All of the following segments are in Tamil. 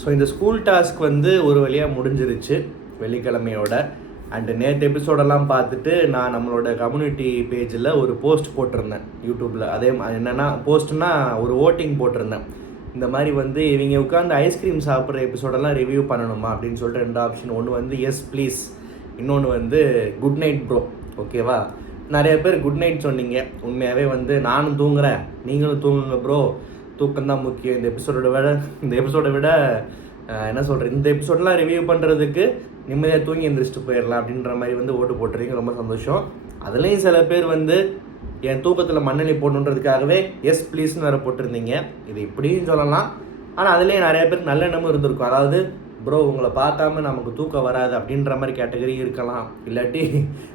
ஸோ இந்த ஸ்கூல் டாஸ்க் வந்து ஒரு வழியாக முடிஞ்சிருச்சு வெள்ளிக்கிழமையோட. அண்டு நேற்று எபிசோடெல்லாம் பார்த்துட்டு நான் நம்மளோட கம்யூனிட்டி பேஜில் ஒரு போஸ்ட் போட்டிருந்தேன் யூடியூப்பில். அதே என்னென்னா போஸ்ட்னா ஒரு ஓட்டிங் போட்டிருந்தேன். இந்த மாதிரி வந்து இவங்க உட்காந்து ஐஸ்கிரீம் சாப்பிட்ற எபிசோடெல்லாம் ரிவ்யூ பண்ணணுமா அப்படின்னு சொல்லிட்டு 2 ஆப்ஷன். ஒன்று வந்து எஸ் ப்ளீஸ், இன்னொன்று வந்து குட் நைட் ப்ரோ. ஓகேவா? நிறைய பேர் குட் நைட் சொன்னீங்க. உண்மையாகவே வந்து நானும் தூங்குறேன், நீங்களும் தூங்குங்க ப்ரோ, தூக்கம்தான் முக்கியம். இந்த எபிசோடை விட என்ன சொல்கிறேன், இந்த எபிசோடெலாம் ரிவ்யூ பண்ணுறதுக்கு நிம்மதியாக தூங்கி எந்திரிச்சிட்டு போயிடலாம் அப்படின்ற மாதிரி வந்து ஓட்டு போட்டுறீங்க. ரொம்ப சந்தோஷம். அதுலேயும் சில பேர் வந்து என் தூக்கத்தில் மண்ணெண்ணி போடணுன்றதுக்காகவே எஸ் ப்ளீஸ்னு வேறு போட்டிருந்தீங்க. இது இப்படியும் சொல்லலாம். ஆனால் அதுலேயே நிறைய பேர் நல்ல எண்ணமும் இருந்திருக்கும். அதாவது ப்ரோ உங்களை பார்க்காம நமக்கு தூக்கம் வராது அப்படின்ற மாதிரி கேட்டகரி இருக்கலாம். இல்லாட்டி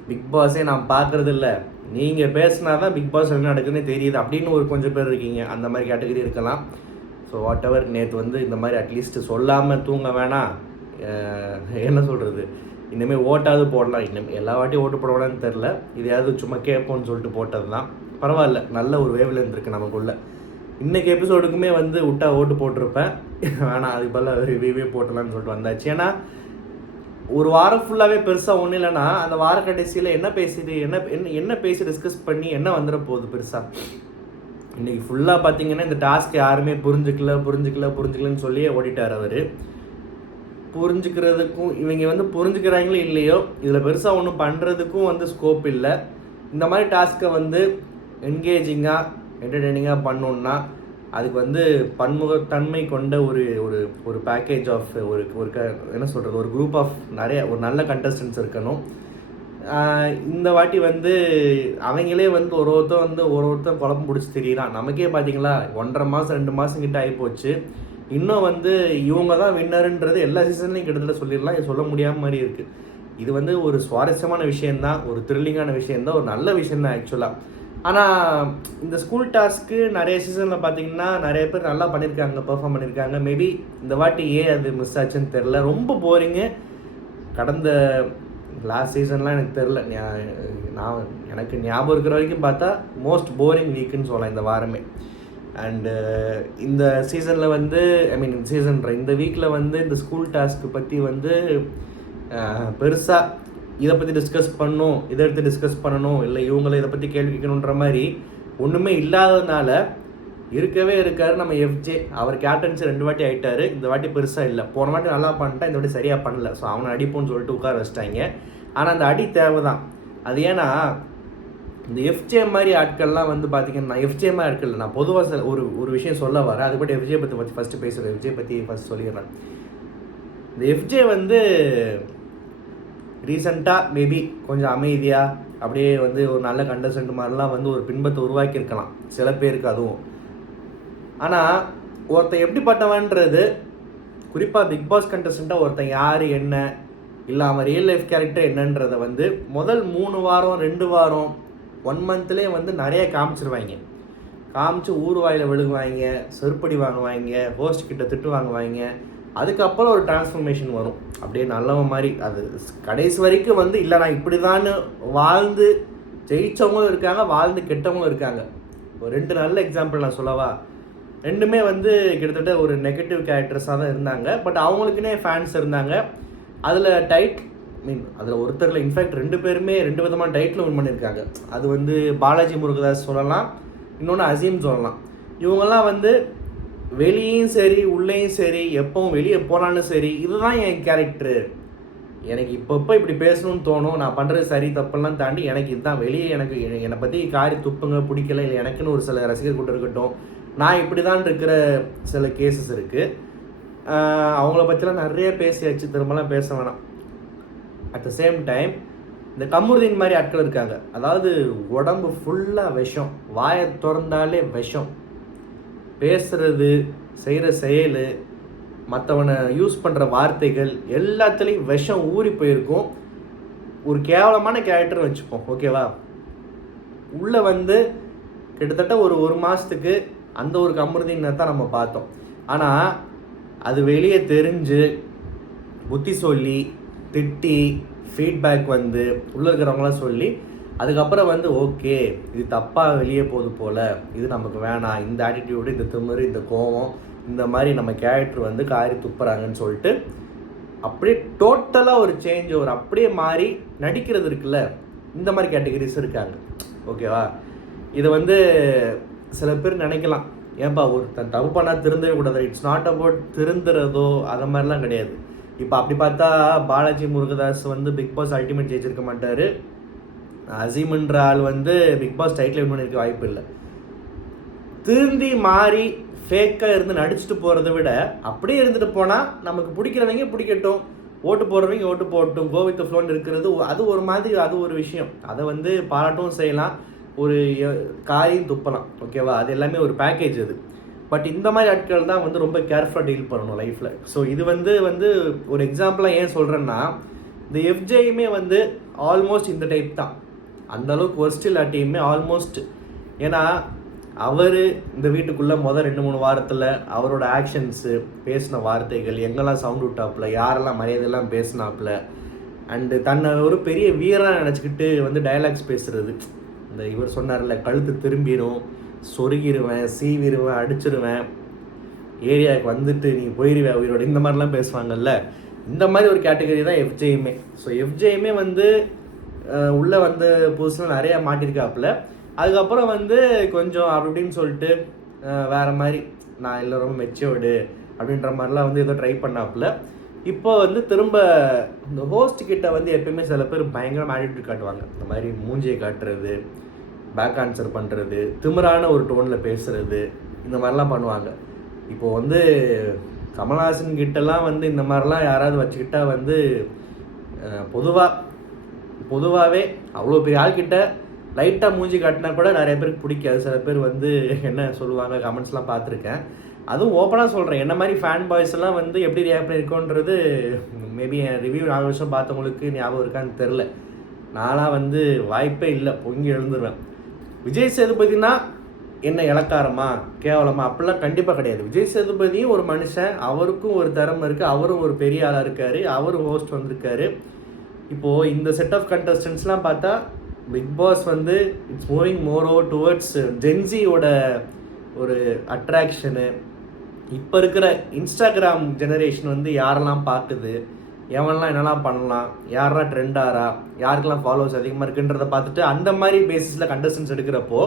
பிக் பாஸே நான் பார்க்குறது இல்லை, நீங்கள் பேசினா தான் பிக் பாஸ் என்ன நடக்குதுன்னே தெரியுது அப்படின்னு ஒரு கொஞ்சம் பேர் இருக்கீங்க. அந்த மாதிரி கேட்டகரி இருக்கலாம். ஸோ வாட் எவர், நேற்று வந்து இந்த மாதிரி அட்லீஸ்ட் சொல்லாமல் தூங்க வேணாம், என்ன சொல்கிறது, இனிமேல் ஓட்டாவது போடலாம். இனிமேல் எல்லா வாட்டியும் ஓட்டு போடலான்னு தெரில, இதையாவது சும்மா கேட்போன்னு சொல்லிட்டு போட்டது தான். பரவாயில்ல, நல்ல ஒரு வேவில் இருந்திருக்கு நமக்குள்ள. இன்றைக்கி எபிசோடுக்குமே வந்து விட்டா ஓட்டு போட்டிருப்பேன், ஆனால் அதுக்கு பதிலாக ரிவ்யூவே போட்டலான்னு சொல்லிட்டு வந்தாச்சு. ஏன்னா ஒரு வாரம் ஃபுல்லாகவே பெருசாக ஒன்றும் இல்லைன்னா அந்த வார கடைசியில் என்ன பேசி டிஸ்கஸ் பண்ணி என்ன வந்துட போகுது பெருசாக. இன்றைக்கி ஃபுல்லாக பார்த்தீங்கன்னா இந்த டாஸ்க் யாருமே புரிஞ்சுக்கலன்னு சொல்லி ஓடிட்டார் அவர். புரிஞ்சுக்கிறதுக்கும் இவங்க வந்து புரிஞ்சுக்கிறாங்களோ இல்லையோ இதில் பெருசாக ஒன்றும் பண்ணுறதுக்கும் வந்து ஸ்கோப் இல்லை. இந்த மாதிரி டாஸ்க்கை வந்து என்கேஜிங்காக என்டர்டெய்னிங்காக பண்ணணுன்னா அதுக்கு வந்து பன்முகத்தன்மை கொண்ட ஒரு பேக்கேஜ் ஆஃப் என்ன சொல்கிறது, ஒரு குரூப் ஆஃப் ஒரு நல்ல கண்டஸ்டன்ஸ் இருக்கணும். இந்த வாட்டி வந்து அவங்களே வந்து ஒருத்தர் குழப்பம் பிடிச்சி தெரியுறான். நமக்கே பார்த்தீங்களா 1.5 மாதம் 2 மாதம் கிட்ட ஆகிப்போச்சு. இன்னும் வந்து இவங்க தான் வின்னருன்றது எல்லா சீசன்லையும் கிட்டத்தட்ட சொல்லிடலாம். இது சொல்ல முடியாமல் மாதிரி இருக்குது. இது வந்து ஒரு சுவாரஸ்யமான விஷயந்தான், ஒரு த்ரில்லிங்கான விஷயந்தான், ஒரு நல்ல விஷயந்தான் ஆக்சுவலாக. ஆனால் இந்த ஸ்கூல் டாஸ்க்கு நிறைய சீசனில் பார்த்தீங்கன்னா நிறைய பேர் நல்லா பண்ணியிருக்காங்க, பெர்ஃபார்ம் பண்ணியிருக்காங்க. மேபி இந்த வாட்டி அது மிஸ் ஆச்சுன்னு தெரில. ரொம்ப போரிங்கு. கடந்த லாஸ்ட் சீசன்லாம் எனக்கு தெரில, எனக்கு ஞாபகம் இருக்கிற வரைக்கும் பார்த்தா மோஸ்ட் போரிங் வீக்குன்னு சொல்லலாம் இந்த வாரமே. அண்டு இந்த சீசனில் வந்து இந்த வீக்கில் வந்து இந்த ஸ்கூல் டாஸ்க்கு பற்றி வந்து பெருசாக இதை பற்றி டிஸ்கஸ் பண்ணணும், இதை எடுத்து டிஸ்கஸ் பண்ணணும், இல்லை இவங்களை இதை பற்றி கேள்வி கேட்கணுன்ற மாதிரி ஒன்றுமே இல்லாததுனால இருக்கவே இருக்காரு நம்ம எஃப்ஜே. அவர் கேப்டன்சி 2 வாட்டி ஆகிட்டார். இந்த வாட்டி பெருசாக இல்லை. போன வாட்டி நல்லா பண்ணிட்டேன், இந்த வாட்டி சரியாக பண்ணல. ஸோ அவனை அடிப்போன்னு சொல்லிட்டு உட்கார வச்சிட்டாங்க. ஆனால் அந்த அடி தேவை தான். அது ஏன்னா இந்த எஃப்ஜே மாதிரி ஆட்கள்லாம் வந்து பார்த்திங்கன்னா, எஃப்ஜே மாதிரி ஆட்கள் நான் பொதுவாக ஒரு விஷயம் சொல்ல வரேன். அது பற்றி எஃப்ஜே பற்றி ஃபஸ்ட்டு பேசுகிறேன். எஃப்ஜே பற்றி ஃபஸ்ட் சொல்லிடுறேன். இந்த எஃப்ஜே வந்து ரீசெண்டாக மேபி கொஞ்சம் அமைதியாக அப்படியே வந்து ஒரு நல்ல கண்டஸ்டன்ட் மாதிரிலாம் வந்து ஒரு பின்பத்தை உருவாக்கியிருக்கலாம் சில பேருக்கு அதுவும். ஆனால் ஒருத்தன் எப்படிப்பட்டவன்றது, குறிப்பாக பிக் பாஸ் கண்டஸ்டண்ட்டாக ஒருத்தன் யார் என்ன இல்லை அவன் ரியல் லைஃப் கேரக்டர் என்னன்றதை வந்து முதல் 3 வாரம் 2 வாரம் 1 மந்த்லேயே வந்து நிறைய காமிச்சிருவாங்க. காமிச்சு ஊர் வாயில் விழுகுவாங்க, செருப்படி வாங்குவாங்க, ஹோஸ்ட் கிட்ட திட்டு வாங்குவாங்க. அதுக்கப்புறம் ஒரு டிரான்ஸ்ஃபர்மேஷன் வரும், அப்படியே நல்லவன் மாதிரி. அது கடைசி வரைக்கும் வந்து இல்லை நான் இப்படி தான் வாழ்ந்து ஜெயித்தவங்களும் இருக்காங்க, வாழ்ந்து கெட்டவங்களும் இருக்காங்க. ஒரு 2 நல்ல எக்ஸாம்பிள் நான் சொல்லவா. 2மே வந்து கிட்டத்தட்ட ஒரு நெகட்டிவ் கேரக்டர்ஸாக தான் இருந்தாங்க. பட் அவங்களுக்குன்னே ஃபேன்ஸ் இருந்தாங்க. அதில் அதில் ஒருத்தரில் இன்ஃபேக்ட் 2 பேருமே 2 விதமான டைட்டில் வின் பண்ணியிருக்காங்க. அது வந்து பாலாஜி முருகதாஸ் சொல்லலாம், இன்னொன்று அசீம் சொல்லலாம். இவங்கெல்லாம் வந்து வெளியும் சரி உள்ளேயும் சரி எப்பவும் வெளியே போனாலும் சரி இதுதான் என் கேரக்டரு, எனக்கு இப்பப்போ இப்படி பேசணும்னு தோணும், நான் பண்ணுறது சரி தப்பெல்லாம் தாண்டி எனக்கு இதுதான் வெளியே, எனக்கு என்னை பற்றி காரி துப்புங்க பிடிக்கல, இல்லை எனக்குன்னு ஒரு சில ரசிகர் கூட்டம் இருக்கட்டும், நான் இப்படி தான் இருக்கிற சில கேசஸ் இருக்குது. அவங்கள பற்றிலாம் நிறைய பேசியாச்சு, திரும்பலாம் பேச வேணாம். அட் த சேம் டைம் இந்த கமருதீன் மாதிரி ஆட்கள் இருக்காங்க. அதாவது உடம்பு ஃபுல்லாக விஷம், வாயை திறந்தாலே விஷம், பேசுகிறது செய்கிற செயல் மற்றவனை யூஸ் பண்ணுற வார்த்தைகள் எல்லாத்துலேயும் விஷம் ஊறி போயிருக்கும். ஒரு கேவலமான கேரக்டர் வச்சுப்போம், ஓகேவா. உள்ளே வந்து கிட்டத்தட்ட ஒரு மாதத்துக்கு அந்த ஒரு கமருதீனை தான் நம்ம பார்த்தோம். ஆனால் அது வெளியே தெரிஞ்சு புத்தி சொல்லி திட்டி ஃபீட்பேக் வந்து உள்ளே இருக்கிறவங்களாம் சொல்லி அதுக்கப்புறம் வந்து ஓகே இது தப்பாக வெளியே போகுது போல், இது நமக்கு வேணாம், இந்த ஆட்டிடியூடு, இந்த திமிரு, இந்த கோவம் இந்த மாதிரி நம்ம கேரக்டர் வந்து காரி துப்புறாங்கன்னு சொல்லிட்டு அப்படியே டோட்டலாக ஒரு சேஞ்ச் ஒரு அப்படியே மாறி நடிக்கிறது இருக்குல்ல, இந்த மாதிரி கேட்டகரிஸ் இருக்காங்க. ஓகேவா? இதை வந்து சில பேர் நினைக்கலாம், ஏன்பா ஒருத்தன் தப்பு பண்ணால் திருந்தவே கூடாது, இட்ஸ் நாட் அபவுட் திருந்துறதோ அது மாதிரிலாம் கிடையாது. இப்போ அப்படி பார்த்தா பாலாஜி முருகதாஸ் வந்து பிக் பாஸ் அல்டிமேட் ஜெயிச்சிருக்க மாட்டார். அசீம்ன்ற ஆள் வந்து பிக் பாஸ் டைட்டில் வின் பண்ணியிருக்க வாய்ப்பு இல்லை. திருந்தி மாறி ஃபேக்காக இருந்து நடிச்சுட்டு போகிறத விட அப்படியே இருந்துட்டு போனால் நமக்கு பிடிக்கிறவங்க பிடிக்கட்டும், ஓட்டு போடுறவங்க ஓட்டு போடட்டும், கோ வித் ஃப்ளோன்னு இருக்கிறது அது ஒரு மாதிரி, அது ஒரு விஷயம். அதை வந்து பாராட்டவும் செய்யலாம், ஒரு காயும் துப்பலாம். ஓகேவா? அது எல்லாமே ஒரு பேக்கேஜ் அது. பட் இந்த மாதிரி ஆட்கள் தான் வந்து ரொம்ப கேர்ஃபுல்லாக டீல் பண்ணணும் லைஃப்பில். ஸோ இது வந்து ஒரு எக்ஸாம்பிளாக ஏன் சொல்கிறேன்னா, இந்த எஃப்ஜேயுமே வந்து ஆல்மோஸ்ட் இந்த டைப் தான். அந்தளவுக்கு ஒர்ஸ்ட் இல்லாட்டியுமே ஆல்மோஸ்ட். ஏன்னா அவர் இந்த வீட்டுக்குள்ளே 2-3 வாரத்தில் அவரோட ஆக்ஷன்ஸு, பேசின வார்த்தைகள், எங்கெல்லாம் சவுண்ட் விட்டாப்புல, யாரெல்லாம் மரியாதையெல்லாம் பேசினாப்புல, அண்டு தன்னை ஒரு பெரிய வீரனாக நினச்சிக்கிட்டு வந்து டைலாக்ஸ் பேசுகிறது. இந்த இவர் சொன்னார்ல, கழுத்து திரும்பிடும், சொருகிடுவேன், சீவிடுவேன், அடிச்சிருவேன், ஏரியாவுக்கு வந்துட்டு நீ போயிடுவேன் உயிரோட, இந்த மாதிரிலாம் பேசுவாங்கல்ல. இந்த மாதிரி ஒரு கேட்டகரி தான் எஃப்ஜேயுமே. ஸோ எஃப்ஜேயுமே வந்து உள்ளே வந்து புதுசில் நிறையா மாட்டியிருக்காப்புல. அதுக்கப்புறம் வந்து கொஞ்சம் அப்படி இப்படின்னு சொல்லிட்டு வேறு மாதிரி, நான் இல்லை ரொம்ப மெச்சோர்டு அப்படின்ற மாதிரிலாம் வந்து ஏதோ ட்ரை பண்ணாப்புல. இப்போ வந்து திரும்ப இந்த ஹோஸ்ட் கிட்ட வந்து எப்பயுமே சில பேர் பயங்கரமாக ஆட்டிடியூட் காட்டுவாங்க. இந்த மாதிரி மூஞ்சியை காட்டுறது, பேக் ஆன்சர் பண்ணுறது, திமிரான ஒரு டோனில் பேசுகிறது, இந்த மாதிரிலாம் பண்ணுவாங்க. இப்போது வந்து கமல்ஹாசன் கிட்டலாம் வந்து இந்த மாதிரிலாம் யாராவது வச்சுக்கிட்டா வந்து பொதுவாகவே அவ்வளோ பெரிய ஆள்கிட்ட லைட்டாக மூஞ்சி காட்டினா கூட நிறைய பேருக்கு பிடிக்காது. சில பேர் வந்து என்ன சொல்லுவாங்க, கமெண்ட்ஸ்லாம் பார்த்துருக்கேன். அதுவும் ஓப்பனாக சொல்கிறேன், என்ன மாதிரி ஃபேன் பாய்ஸ் எல்லாம் வந்து எப்படி ரியாக்ட் பண்ணியிருக்கோன்றது மேபி என் ரிவ்யூ 4 வருஷம் பார்த்தவங்களுக்கு ஞாபகம் இருக்கான்னு தெரில. நான்லாம் வந்து வாய்ப்பே இல்லை, பொங்கி எழுந்துருவேன். விஜய் சேதுபதினா என்ன இலக்காரமா கேவலமா அப்படிலாம் கண்டிப்பாக கிடையாது. விஜய் சேதுபதியும் ஒரு மனுஷன், அவருக்கும் ஒரு திறமை இருக்குது, அவரும் ஒரு பெரிய ஆளாக இருக்கார், அவரும் ஹோஸ்ட் வந்திருக்காரு. இப்போது இந்த செட் ஆஃப் கண்டஸ்டன்ஸ்லாம் பார்த்தா பிக் பாஸ் வந்து it's moving more over towards ஜென்சியோட ஒரு அட்ராக்ஷனு. இப்போ இருக்கிற இன்ஸ்டாகிராம் ஜெனரேஷன் வந்து யாரெல்லாம் பார்க்குது, எவன்லாம் என்னெல்லாம் பண்ணலாம், யாரெல்லாம் ட்ரெண்டாரா, யாருக்கெல்லாம் ஃபாலோவர்ஸ் அதிகமாக இருக்குன்றதை பார்த்துட்டு அந்த மாதிரி பேசிஸில் கண்டஸ்டன்ஸ் எடுக்கிறப்போ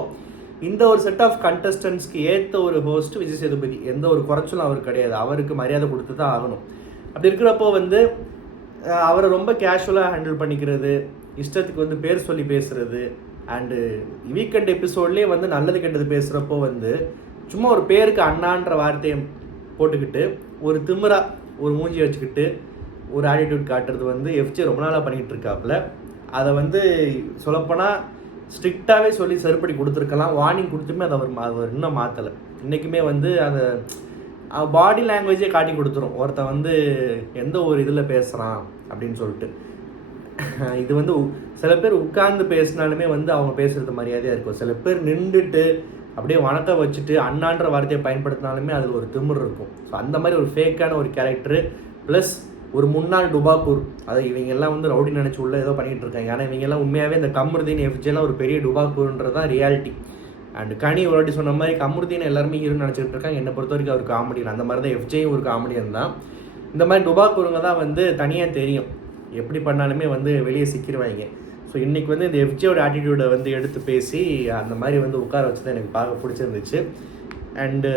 இந்த ஒரு செட் ஆஃப் கண்டஸ்டன்ஸ்க்கு ஏற்ற ஒரு ஹோஸ்ட் விஜய் சேதுபதி. எந்த ஒரு குறைச்சலும் அவர் கிடையாது, அவருக்கு மரியாதை கொடுத்து தான் ஆகணும். அப்படி இருக்கிறப்போ வந்து அவரை ரொம்ப கேஷுவலாக ஹேண்டில் பண்ணிக்கிறது, இஷ்டத்துக்கு வந்து பேர் சொல்லி பேசுகிறது, அண்டு வீக்கெண்ட் எபிசோட்லேயே வந்து நல்லது கெட்டது பேசுகிறப்போ வந்து சும்மா ஒரு பேருக்கு அண்ணான்ற வார்த்தையை போட்டுக்கிட்டு ஒரு திமிரா ஒரு மூஞ்சி வச்சுக்கிட்டு ஒரு ஆட்டிடியூட் காட்டுறது வந்து எஃப்ஜே ரொம்ப நாளாக பண்ணிகிட்டு இருக்காப்புல. அதை வந்து சொல்லப்போனால் ஸ்ட்ரிக்டாகவே சொல்லி செருப்படி கொடுத்துருக்கலாம், வார்னிங் கொடுத்துமே அதை அவர் இன்னும் மாற்றலை. இன்றைக்குமே வந்து அதை பாடி லாங்குவேஜே காட்டி கொடுத்துரும், ஒருத்தன் வந்து எந்த ஒரு இதில் பேசுகிறான் அப்படின்னு சொல்லிட்டு. இது வந்து சில பேர் உட்கார்ந்து பேசினாலுமே வந்து அவங்க பேசுகிறது மரியாதையாக இருக்கும். சில பேர் நின்றுட்டு அப்படியே வணக்கம் வச்சுட்டு அண்ணான்ற வார்த்தையை பயன்படுத்தினாலுமே அதில் ஒரு திமிர் இருக்கும். ஸோ அந்த மாதிரி ஒரு ஃபேக்கான ஒரு கேரக்டரு, ப்ளஸ் ஒரு முன்னாள் டுபாக்கூர். அதை இவங்கெல்லாம் வந்து ரவுடி நினச்சி உள்ள ஏதோ பண்ணிகிட்டு இருக்காங்க. ஏன்னா இவங்கெல்லாம் உண்மையாகவே இந்த கமருதீன் எஃப்ஜேலாம் ஒரு பெரிய டுபாக்கூர்ன்றது தான் ரியாலிட்டி. அண்ட் கனி ஒரு வாட்டி சொன்ன மாதிரி கமருதீன் எல்லாருமே ஹீரோன்னு நினச்சிட்டு இருக்காங்க. என்னை பொறுத்த வரைக்கும் அவர் காமெடியன், அந்த மாதிரி தான் எஃப்ஜேயும் ஒரு காமெடியன் தான். இந்த மாதிரி டுபாக்கூருங்க தான் வந்து தனியாக தெரியும், எப்படி பண்ணாலுமே வந்து வெளியே சிக்கிடுவாங்க. ஸோ இன்றைக்கி வந்து இந்த எஃப்ஜேயோட ஆட்டிடியூடை வந்து எடுத்து பேசி அந்த மாதிரி வந்து உட்கார வச்சு தான் எனக்கு பார்க்க பிடிச்சிருந்துச்சு. அண்டு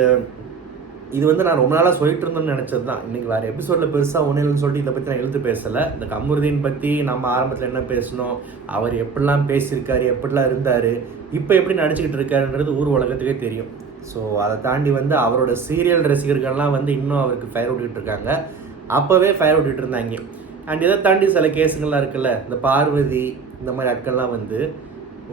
இது வந்து நான் ரொம்ப நாளாக சொல்லிட்டு இருந்தேன்னு நினச்சது தான். இன்றைக்கி வேறு எபிசோடில் பெருசாக ஒன்றும் சொல்லிட்டு இதை பற்றி நான் எழுத்து பேசலை. இந்த கமருதீன் பற்றி நம்ம ஆரம்பத்தில் என்ன பேசணும், அவர் எப்படிலாம் பேசியிருக்காரு, எப்படிலாம் இருந்தார், இப்போ எப்படி நடிச்சுக்கிட்டு இருக்காருன்றது ஊர் உலகத்துக்கே தெரியும். ஸோ அதை தாண்டி வந்து அவரோட சீரியல் ரசிகர்கள்லாம் வந்து இன்னும் அவருக்கு ஃபயர் விட்டுக்கிட்டு இருக்காங்க, அப்போவே ஃபயர் விட்டுட்டு இருந்தாங்க. அண்ட் இதை தாண்டி சில கேஸுங்கள்லாம் இருக்குல்ல, இந்த பார்வதி இந்த மாதிரி ஆட்கள்லாம் வந்து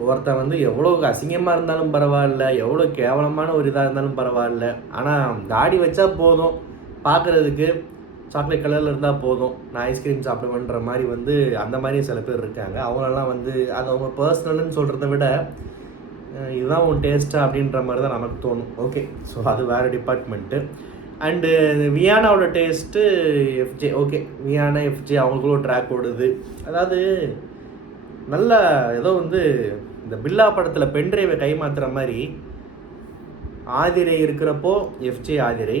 ஒருத்தன் வந்து எவ்வளோ அசிங்கமாக இருந்தாலும் பரவாயில்ல, எவ்வளோ கேவலமான ஒரு இதாக இருந்தாலும் பரவாயில்ல, ஆனால் தாடி வச்சா போதும், பார்க்குறதுக்கு சாக்லேட் கலரில் இருந்தால் போதும், நான் ஐஸ்கிரீம் சாப்பிடுவேன்ற மாதிரி வந்து அந்த மாதிரி சில பேர் இருக்காங்க. அவங்களெல்லாம் வந்து அது அவங்க பர்சனல்னு சொல்கிறத விட இதுதான் உன் டேஸ்ட்டா அப்படின்ற மாதிரி தான் நமக்கு தோணும். ஓகே, ஸோ அது வேறு டிபார்ட்மெண்ட்டு. அண்டு வியானாவோட டேஸ்ட்டு எஃப்ஜே. ஓகே, வியானா எஃப்ஜே அவங்களுக்குள்ள ட்ராக் ஓடுது. அதாவது நல்லா ஏதோ வந்து இந்த பில்லா படத்தில் பென்ட்ரைவை கைமாத்துற மாதிரி ஆதிரை இருக்கிறப்போ எஃப்ஜே ஆதிரை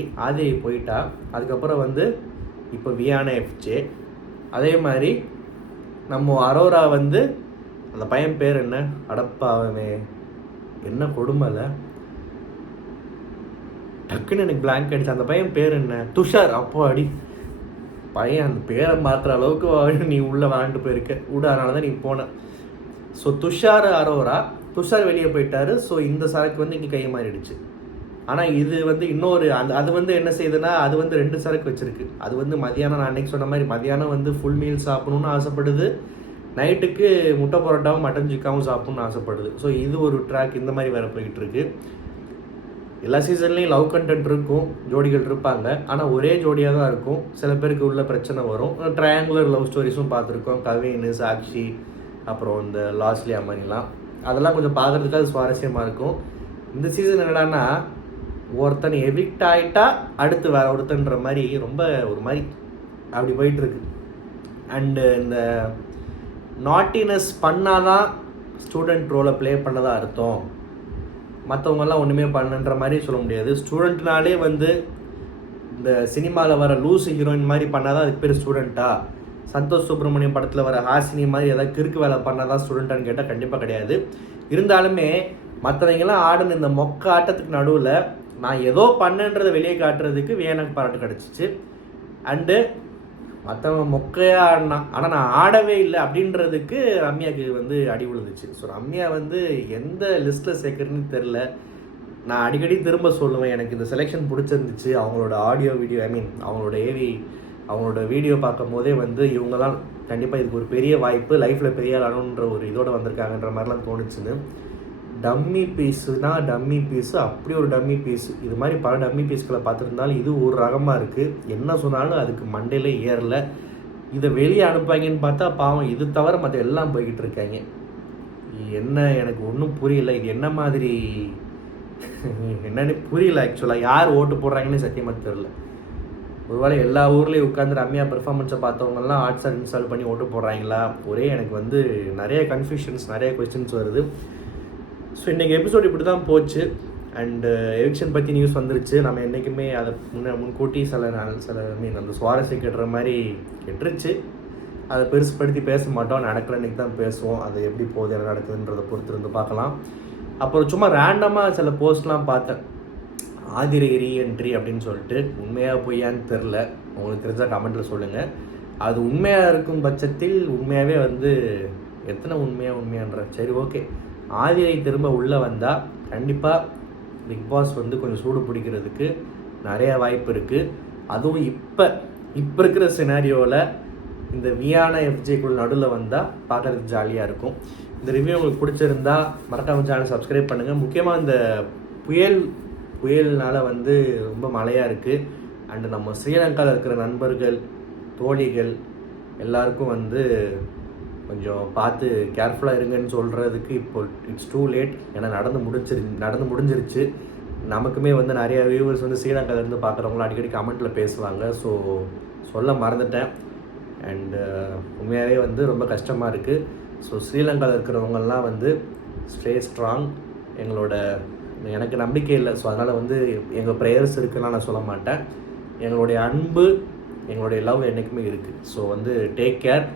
போயிட்டா. அதுக்கப்புறம் வந்து இப்போ வியானா எஃப்ஜே. அதே மாதிரி நம்ம அரோரா வந்து அந்த பையன் பேர் என்ன, அடப்பாவமே என்ன கொடுமைல, டக்குன்னு எனக்கு பிளாங்க் அடிச்சு. அந்த பையன் பேர் என்ன, துஷார். அப்போ அடி பையன் அந்த பேரை மாற்றுற அளவுக்கு நீ உள்ளே வாங்கிட்டு போயிருக்க விட, அதனால தான் நீ போன. ஸோ துஷார் அரோரா, துஷார் வெளியே போயிட்டாரு. ஸோ இந்த சரக்கு வந்து இங்கே கை மாறிடுச்சு. ஆனால் இது வந்து இன்னொரு அது வந்து என்ன செய்யுதுன்னா, அது வந்து 2 சரக்கு வச்சுருக்கு. அது வந்து மதியானம், நான் அன்றைக்கி சொன்ன மாதிரி மதியானம் வந்து ஃபுல் மீல் சாப்பிடணுன்னு ஆசைப்படுது, நைட்டுக்கு முட்டை பரோட்டாவும் மட்டன் சிக்காவும் சாப்பிட்ணுன்னு ஆசைப்படுது. ஸோ இது ஒரு ட்ராக் இந்த மாதிரி வேறு போயிட்டுருக்கு. எல்லா சீசன்லேயும் லவ் கண்டென்ட் இருக்கும், ஜோடிகள் இருப்பாங்க, ஆனால் ஒரே ஜோடியாக தான் இருக்கும். சில பேருக்கு உள்ள பிரச்சனை வரும். ட்ரையாங்குலர் லவ் ஸ்டோரிஸும் பார்த்துருக்கோம், கவின், சாக்ஷி, அப்புறம் இந்த லாஸ்லியா மாதிரிலாம். அதெல்லாம் கொஞ்சம் பார்க்குறதுக்கு அது சுவாரஸ்யமாக இருக்கும். இந்த சீசன் என்னடான்னா, ஒருத்தன் எவிக்ட் ஆகிட்டா அடுத்து வேறு ஒருத்தன்ற மாதிரி ரொம்ப ஒரு மாதிரி அப்படி போயிட்டுருக்கு. அண்டு இந்த நாட்டினஸ் பண்ணாதான் ஸ்டூடெண்ட் ரோலை ப்ளே பண்ணதான் அர்த்தம், மற்றவங்கெல்லாம் ஒன்றுமே பண்ணுன்ற மாதிரி சொல்ல முடியாது. ஸ்டூடெண்ட்னாலே வந்து இந்த சினிமாவில் வர லூஸ் ஹீரோயின் மாதிரி பண்ணால் தான் அதுக்கு பேர் ஸ்டூடெண்ட்டா? சந்தோஷ் சுப்ரமணியம் படத்தில் வர ஹாசினி மாதிரி ஏதாவது கிறுக்கு வேலை பண்ணால் தான் ஸ்டூடெண்ட்டான்னு கேட்டால் கண்டிப்பாக கிடையாது. இருந்தாலுமே மற்றவங்கெல்லாம் ஆடுன இந்த மொக்க ஆட்டத்துக்கு நடுவில் நான் ஏதோ பண்ணன்றதை வெளியே காட்டுறதுக்கு எனக்கு பாராட்டு கிடச்சிச்சு. அண்டு மற்றவன் மொக்கையாக ஆடினான், ஆனால் நான் ஆடவே இல்லை அப்படின்றதுக்கு ரம்யாவுக்கு வந்து அடி விழுந்துச்சு. ஸோ ரம்யா வந்து எந்த லிஸ்ட்டில் சேர்க்குறதுன்னு தெரில. நான் அடிக்கடி திரும்ப சொல்லுவேன், எனக்கு இந்த செலெக்ஷன் பிடிச்சிருந்துச்சு. அவங்களோட ஆடியோ வீடியோ, அவங்களோட வீடியோ பார்க்கும் போதே வந்து இவங்க தான் கண்டிப்பாக இதுக்கு ஒரு பெரிய வாய்ப்பு, லைஃப்பில் பெரிய ஆளணுன்ற ஒரு இதோடு வந்திருக்காங்கன்ற மாதிரிலாம் தோணுச்சுன்னு. டம்மி பீஸுனா டம்மி பீஸு, அப்படி ஒரு டம்மி பீஸு. இது மாதிரி பல டம்மி பீஸ்களை பார்த்துருந்தாலும் இது ஒரு ரகமாக இருக்குது. என்ன சொன்னாலும் அதுக்கு மண்டையிலே ஏறலை. இதை வெளியே அனுப்பாங்கன்னு பார்த்தா பாவம் இது தவிர மற்ற எல்லாம் போய்கிட்டு இருக்காங்க. என்ன எனக்கு ஒன்றும் புரியல. இது என்ன மாதிரி என்னன்னு புரியல. ஆக்சுவலாக யார் ஓட்டு போடுறாங்கன்னு சத்தியமாக தெரில. ஒருவேளை எல்லா ஊர்லேயும் உட்காந்து ரம்யா பெர்ஃபார்மன்ஸை பார்த்தவங்கலாம் ஹாட்ஸ்டார் இன்ஸ்டால் பண்ணி ஓட்டு போடுறாங்களா? ஒரே எனக்கு வந்து நிறைய கன்ஃபியூஷன்ஸ், நிறைய கொஸ்டின்ஸ் வருது. ஸோ இன்றைக்கி எபிசோட் இப்படி தான் போச்சு. அண்டு எவிக்ஷன் பற்றி நியூஸ் வந்துருச்சு. நம்ம என்றைக்குமே அதை முன்கூட்டி அந்த சுவாரஸ்யம் கெட்டுற மாதிரி கெட்டுருச்சு. அதை பெருசுப்படுத்தி பேச மாட்டோம், நடக்கிற அன்றைக்கி தான் பேசுவோம். அது எப்படி போகுது, என்ன நடக்குதுன்றதை பொறுத்து இருந்து பார்க்கலாம். அப்புறம் சும்மா ரேண்டமாக சில போஸ்ட்லாம் பார்த்தேன், ஆதிரை ரீஎன்ட்ரி அப்படின்னு சொல்லிட்டு. உண்மையாக பொய்யான்னு தெரில, உங்களுக்கு தெரிஞ்சால் கமெண்ட்டில் சொல்லுங்கள். அது உண்மையாக இருக்கும் பட்சத்தில் உண்மையாகவே வந்து எத்தனை உண்மையான்ற சரி ஓகே, ஆதிரை திரும்ப உள்ளே வந்தால் கண்டிப்பாக பிக் பாஸ் வந்து கொஞ்சம் சூடு பிடிக்கிறதுக்கு நிறைய வாய்ப்பு இருக்குது. அதுவும் இப்போ இருக்கிற சினாரியோவில் இந்த வியானா எஃப்ஜேக்குள் நடுவில் வந்தால் பார்க்குறதுக்கு ஜாலியாக இருக்கும். இந்த ரிவ்யூ உங்களுக்கு பிடிச்சிருந்தா மறக்காமல் சேனல் சப்ஸ்கிரைப் பண்ணுங்கள். முக்கியமாக இந்த புயல்னால் வந்து ரொம்ப மழையாக இருக்குது. அண்டு நம்ம ஸ்ரீலங்காவில் இருக்கிற நண்பர்கள், தோழிகள் எல்லாருக்கும் வந்து கொஞ்சம் பார்த்து கேர்ஃபுல்லாக இருங்கன்னு சொல்கிறதுக்கு இப்போ இட்ஸ் டூ லேட். ஏன்னா நடந்து முடிஞ்சிருச்சு. நமக்குமே வந்து நிறைய வியூவர்ஸ் வந்து ஸ்ரீலங்காவிலேருந்து பார்க்குறவங்களும் அடிக்கடி கமெண்ட்டில் பேசுவாங்க. ஸோ சொல்ல மறந்துட்டேன். அண்டு உண்மையாகவே வந்து ரொம்ப கஷ்டமாக இருக்குது. ஸோ ஸ்ரீலங்காவில் இருக்கிறவங்கெல்லாம் வந்து ஸ்டே ஸ்ட்ராங். எனக்கு நம்பிக்கை இல்லை. ஸோ அதனால் வந்து எங்கள் ப்ரேயர்ஸ் இருக்குன்னா நான் சொல்ல மாட்டேன். எங்களுடைய அன்பு, எங்களுடைய லவ் என்றைக்குமே இருக்குது. ஸோ வந்து டேக் கேர்.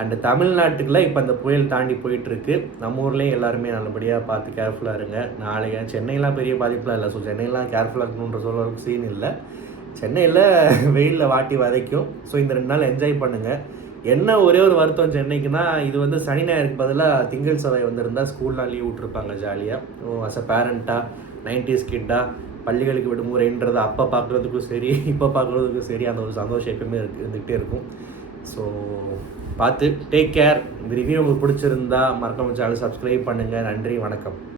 அண்டு தமிழ்நாட்டுக்குள்ளே இப்போ அந்த புயல் தாண்டி போயிட்டுருக்கு. நம்ம ஊர்லேயும் எல்லாருமே நல்லபடியாக பார்த்து கேர்ஃபுல்லாக இருங்க. நாளைக்கு சென்னையெலாம் பெரிய பாதிப்புலாம் இல்லை. ஸோ சென்னையெலாம் கேர்ஃபுல்லாக இருக்கணுன்ற சொல்கிறதுக்கு சீன் இல்லை. சென்னையில் வெயிலில் வாட்டி வதைக்கும். ஸோ இந்த 2 நாள் என்ஜாய் பண்ணுங்கள். என்ன ஒரே ஒரு வருத்தம் சென்னைக்குன்னா, இது வந்து சனி ஞாயிறுக்கு பதிலாக திங்கள் செவ்வாய் வந்திருந்தால் ஸ்கூல்லாம் லீவ் விட்ருப்பாங்க ஜாலியாக. அஸ் அ பேரண்ட்டாக 90s கிட்டாக பள்ளிகளுக்கு விடுமுறைன்றது அப்போ பார்க்குறதுக்கும் சரி இப்போ பார்க்குறதுக்கும் சரி அந்த ஒரு சந்தோஷம் எப்பவுமே இருந்துகிட்டே இருக்கும். ஸோ பார்த்து டேக் கேர். இந்த ரிவ்யூ உங்களுக்கு பிடிச்சிருந்தா மறக்காம சேனல் சப்ஸ்கிரைப் பண்ணுங்கள். நன்றி, வணக்கம்.